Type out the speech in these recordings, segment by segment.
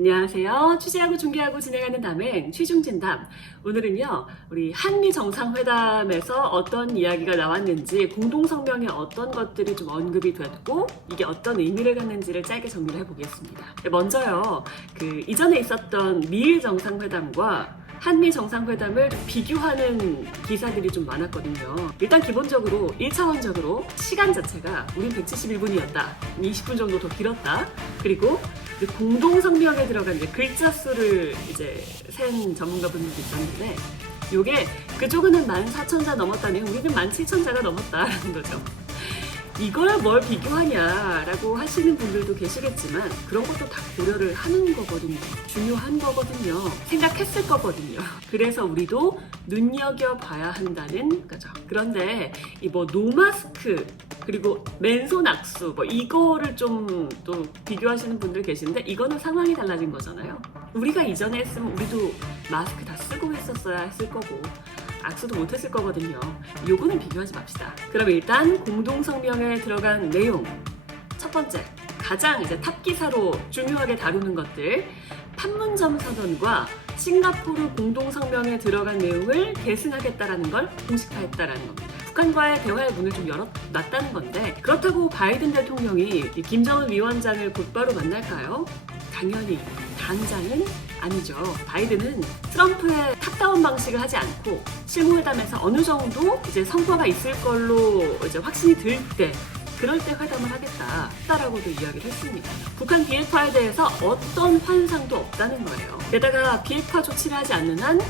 안녕하세요. 취재하고 중계하고 진행하는 담행 취중진담. 오늘은요, 우리 한미 정상회담에서 어떤 이야기가 나왔는지, 공동성명에 어떤 것들이 좀 언급이 됐고, 이게 어떤 의미를 갖는지를 짧게 정리를 해보겠습니다. 먼저요, 이전에 있었던 미일 정상회담과 한미 정상회담을 비교하는 기사들이 좀 많았거든요. 일단 기본적으로 1차원적으로 시간 자체가 우린 171분이었다. 20분 정도 더 길었다. 그리고 공동성명에 들어간 글자 수를 센 전문가분들도 있었는데, 요게 그쪽은 14,000자 넘었다니 우리는 17,000자가 넘었다라는 거죠. 이걸 뭘 비교하냐라고 하시는 분들도 계시겠지만, 그런 것도 다 고려를 하는 거거든요. 중요한 거거든요. 생각했을 거거든요. 그래서 우리도 눈여겨봐야 한다는 거죠. 그런데 노마스크 그리고 맨손 악수 이거를 좀 또 비교하시는 분들 계신데, 이거는 상황이 달라진 거잖아요. 우리가 이전에 했으면 우리도 마스크 다 쓰고 했었어야 했을 거고, 악수도 못했을 거거든요. 요거는 비교하지 맙시다. 그럼 일단 공동성명에 들어간 내용, 첫 번째, 가장 탑 기사로 중요하게 다루는 것들, 판문점 선언과 싱가포르 공동성명에 들어간 내용을 계승하겠다라는 걸 공식화했다라는 겁니다. 북한과의 대화의 문을 좀 열어놨다는 건데, 그렇다고 바이든 대통령이 김정은 위원장을 곧바로 만날까요? 당연히 당장은 아니죠. 바이든은 트럼프의 탑다운 방식을 하지 않고 실무회담에서 어느 정도 성과가 있을 걸로 확신이 들 때, 그럴 때 회담을 하겠다라고도 이야기를 했습니다. 북한 비핵화에 대해서 어떤 환상도 없다는 거예요. 게다가 비핵화 조치를 하지 않는 한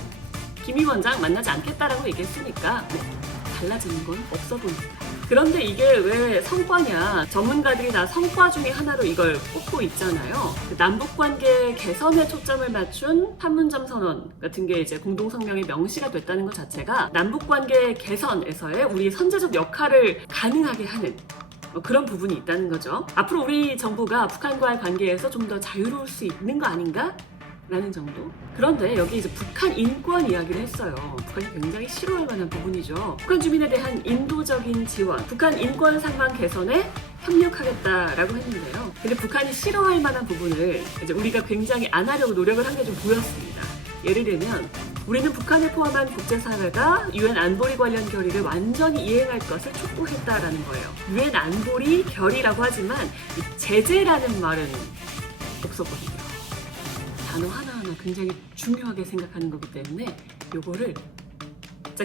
김 위원장 만나지 않겠다라고 얘기했으니까 달라지는 건 없어 보입니다. 그런데 이게 왜 성과냐? 전문가들이 다 성과 중에 하나로 이걸 꼽고 있잖아요. 남북관계 개선에 초점을 맞춘 판문점 선언 같은 게 공동성명에 명시가 됐다는 것 자체가 남북관계 개선에서의 우리 선제적 역할을 가능하게 하는 그런 부분이 있다는 거죠. 앞으로 우리 정부가 북한과의 관계에서 좀 더 자유로울 수 있는 거 아닌가? 라는 정도? 그런데 여기 북한 인권 이야기를 했어요. 북한이 굉장히 싫어할 만한 부분이죠. 북한 주민에 대한 인도적인 지원, 북한 인권 상황 개선에 협력하겠다라고 했는데요. 근데 북한이 싫어할 만한 부분을 우리가 굉장히 안 하려고 노력을 한 게 좀 보였습니다. 예를 들면, 우리는 북한을 포함한 국제사회가 유엔 안보리 관련 결의를 완전히 이행할 것을 촉구했다라는 거예요. 유엔 안보리 결의라고 하지만 제재라는 말은 없었거든요. 단어 하나하나 굉장히 중요하게 생각하는 거기 때문에 요거를,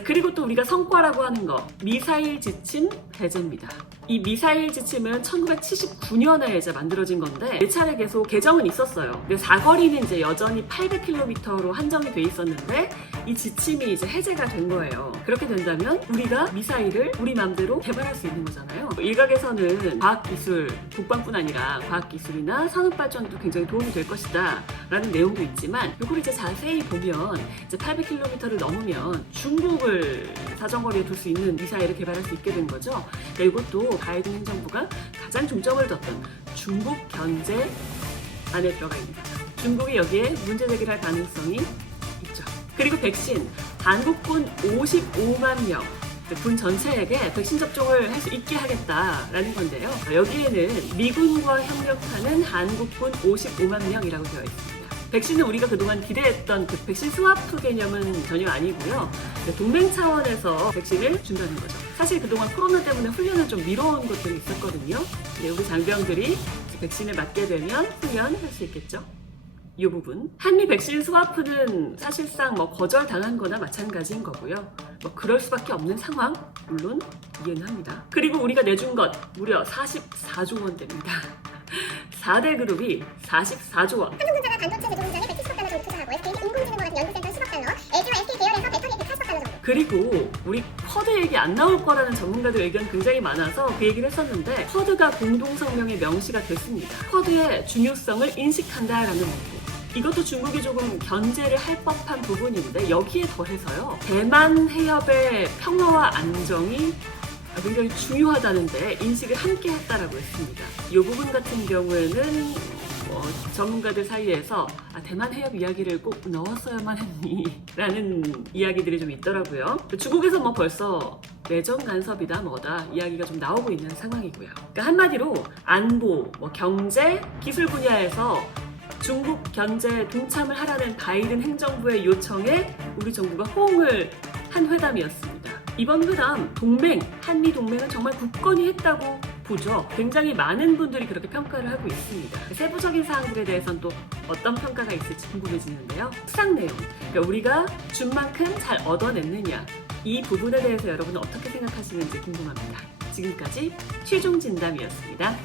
그리고 또 우리가 성과라고 하는 거, 미사일 지침 배제입니다. 이 미사일 지침은 1979년에 만들어진 건데 4차례 계속 개정은 있었어요. 근데 사거리는 여전히 800km로 한정이 돼 있었는데, 이 지침이 해제가 된 거예요. 그렇게 된다면 우리가 미사일을 우리 맘대로 개발할 수 있는 거잖아요. 일각에서는 과학기술, 국방뿐 아니라 과학기술이나 산업발전도 굉장히 도움이 될 것이다 라는 내용도 있지만, 이걸 자세히 보면 800km를 넘으면 중국을 사정거리에 둘 수 있는 미사일을 개발할 수 있게 된 거죠. 이것도 바이든 행정부가 가장 중점을 뒀던 중국 견제 안에 들어가 있는 거죠. 중국이 여기에 문제 제기를 할 가능성이 있죠. 그리고 백신, 한국군 55만 명, 군 전체에게 백신 접종을 할 수 있게 하겠다라는 건데요. 여기에는 미군과 협력하는 한국군 55만 명이라고 되어 있습니다. 백신은 우리가 그동안 기대했던 백신 스와프 개념은 전혀 아니고요. 동맹 차원에서 백신을 준다는 거죠. 사실 그동안 코로나 때문에 훈련을 좀 미뤄온 것들이 있었거든요. 우리 장병들이 백신을 맞게 되면 훈련할 수 있겠죠. 이 부분. 한미 백신 스와프는 사실상 거절당한 거나 마찬가지인 거고요. 그럴 수밖에 없는 상황, 물론 이해는 합니다. 그리고 우리가 내준 것 무려 44조 원대입니다. 4대 그룹이 44조 원. 삼성전자가 반도체 제조 공장에 170억 달러 정도 투자하고, SK는 인공지능과 같은 연구센터 10억 달러, LG와 SK 계열에서 배터리 180억 달러 정도. 그리고 우리 쿼드 얘기 안 나올 거라는 전문가들 의견 굉장히 많아서 그 얘기를 했었는데, 쿼드가 공동성명에 명시가 됐습니다. 쿼드의 중요성을 인식한다라는 부분. 이것도 중국이 조금 견제를 할 법한 부분인데, 여기에 더해서요, 대만 해협의 평화와 안정이 굉장히 중요하다는데 인식을 함께 했다라고 했습니다. 이 부분 같은 경우에는 전문가들 사이에서 대만 해협 이야기를 꼭 넣었어야만 했니? 라는 이야기들이 좀 있더라고요. 중국에서 벌써 내정 간섭이다 뭐다 이야기가 좀 나오고 있는 상황이고요. 그러니까 한마디로 안보, 경제, 기술 분야에서 중국 견제에 동참을 하라는 바이든 행정부의 요청에 우리 정부가 호응을 한 회담이었습니다. 이번 회담 동맹, 한미 동맹은 정말 굳건히 했다고 보죠. 굉장히 많은 분들이 그렇게 평가를 하고 있습니다. 세부적인 사항들에 대해서는 또 어떤 평가가 있을지 궁금해지는데요. 수상 내용, 그러니까 우리가 준 만큼 잘 얻어냈느냐, 이 부분에 대해서 여러분은 어떻게 생각하시는지 궁금합니다. 지금까지 최종진담이었습니다.